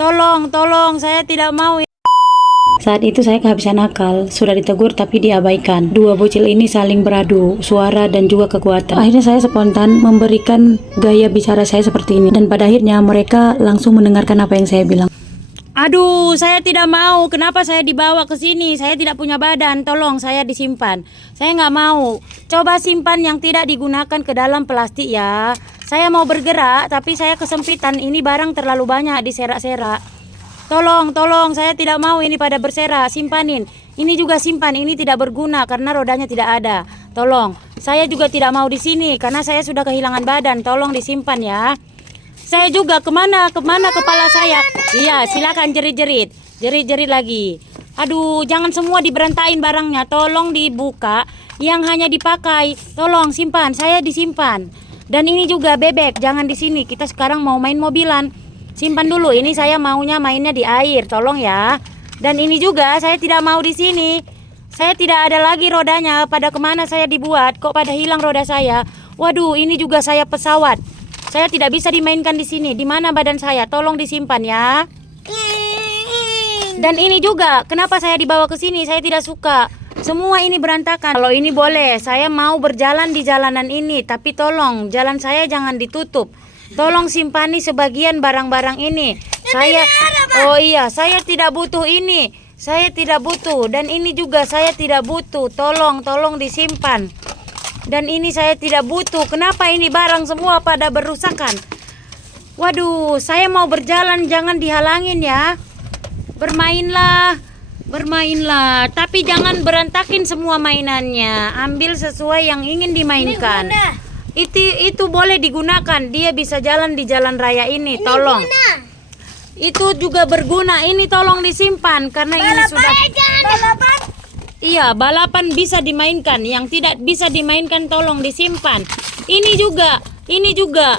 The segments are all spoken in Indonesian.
Tolong, saya tidak mau. Saat itu saya kehabisan akal, sudah ditegur tapi diabaikan. Dua bocil ini saling beradu suara dan juga kekuatan. Akhirnya saya spontan memberikan gaya bicara saya seperti ini, dan pada akhirnya mereka langsung mendengarkan apa yang saya bilang. Aduh, saya tidak mau. Kenapa saya dibawa ke sini? Saya tidak punya badan. Tolong, saya disimpan. Saya nggak mau. Coba simpan yang tidak digunakan ke dalam plastik ya. Saya mau bergerak, tapi saya kesempitan. Ini barang terlalu banyak diserak-serak. Tolong, saya tidak mau ini pada berserak. Simpanin. Ini juga simpan. Ini tidak berguna karena rodanya tidak ada. Tolong. Saya juga tidak mau di sini karena saya sudah kehilangan badan. Tolong disimpan ya. Saya juga kemana kepala saya? Iya, silakan jerit-jerit lagi. Aduh, jangan semua diberantain barangnya. Tolong dibuka yang hanya dipakai. Tolong simpan. Saya disimpan. Dan ini juga bebek. Jangan di sini. Kita sekarang mau main mobilan. Simpan dulu, ini saya maunya mainnya di air, tolong ya. Dan ini juga saya tidak mau di sini. Saya tidak ada lagi rodanya. Pada kemana saya dibuat? Kok pada hilang roda saya? Waduh, ini juga saya pesawat. Saya tidak bisa dimainkan di sini. Di mana badan saya? Tolong disimpan ya. Dan ini juga, kenapa saya dibawa ke sini? Saya tidak suka. Semua ini berantakan. Kalau ini boleh, saya mau berjalan di jalanan ini, tapi tolong jalan saya jangan ditutup. Tolong simpani sebagian barang-barang ini. Saya tidak butuh ini. Saya tidak butuh. Dan ini juga saya tidak butuh. Tolong disimpan. Dan ini saya tidak butuh. Kenapa ini barang semua pada berusakan? Waduh, saya mau berjalan, jangan dihalangin ya. Bermainlah. Tapi jangan berantakin semua mainannya. Ambil sesuai yang ingin dimainkan. Itu boleh digunakan. Dia bisa jalan di jalan raya ini. Tolong. Itu juga berguna. Ini tolong disimpan karena ini sudah. Iya, balapan bisa dimainkan. Yang tidak bisa dimainkan tolong disimpan. Ini juga.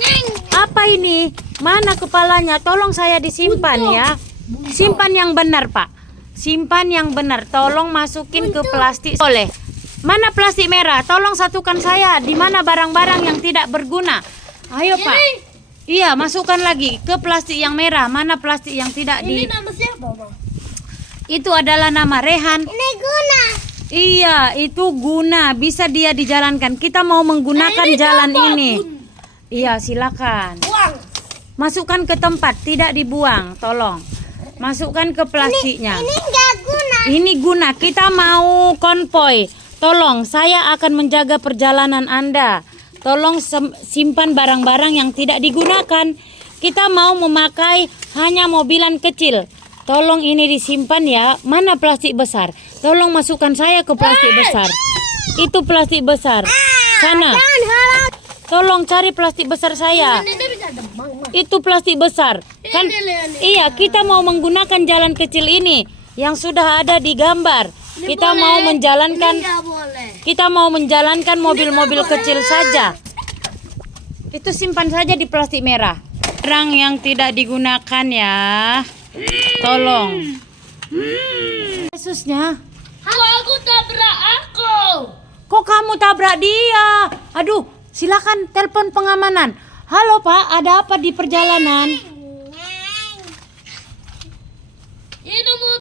Apa ini? Mana kepalanya? Tolong saya disimpan ya. Simpan yang benar, Pak. Simpan yang benar. Tolong masukin ke plastik. Boleh. Mana plastik merah? Tolong satukan saya. Di mana barang-barang yang tidak berguna? Ayo Pak. Iya, masukkan lagi ke plastik yang merah. Mana plastik yang tidak Ini nama siapa, Bang? Itu adalah nama Rehan. Ini guna. Iya, itu guna. Bisa dia dijalankan. Kita mau menggunakan jalan ini. Iya, silakan. Buang. Masukkan ke tempat, tidak dibuang. Tolong. Masukkan ke plastiknya. Ini enggak guna. Ini guna. Kita mau konvoy. Tolong, saya akan menjaga perjalanan Anda. Tolong simpan barang-barang yang tidak digunakan. Kita mau memakai hanya mobilan kecil. Tolong ini disimpan ya. Mana plastik besar? Tolong masukkan saya ke plastik besar. Itu plastik besar. Sana. Tolong cari plastik besar saya. Itu plastik besar. Kan? Iya, kita mau menggunakan jalan kecil ini yang sudah ada di gambar. Kita mau menjalankan mobil-mobil kecil saja. Itu simpan saja di plastik merah. Barang yang tidak digunakan ya. Tolong. Yesusnya. Halo, aku tabrak aku. Kok kamu tabrak dia? Aduh, silakan telepon pengamanan. Halo Pak, ada apa di perjalanan? Ini mau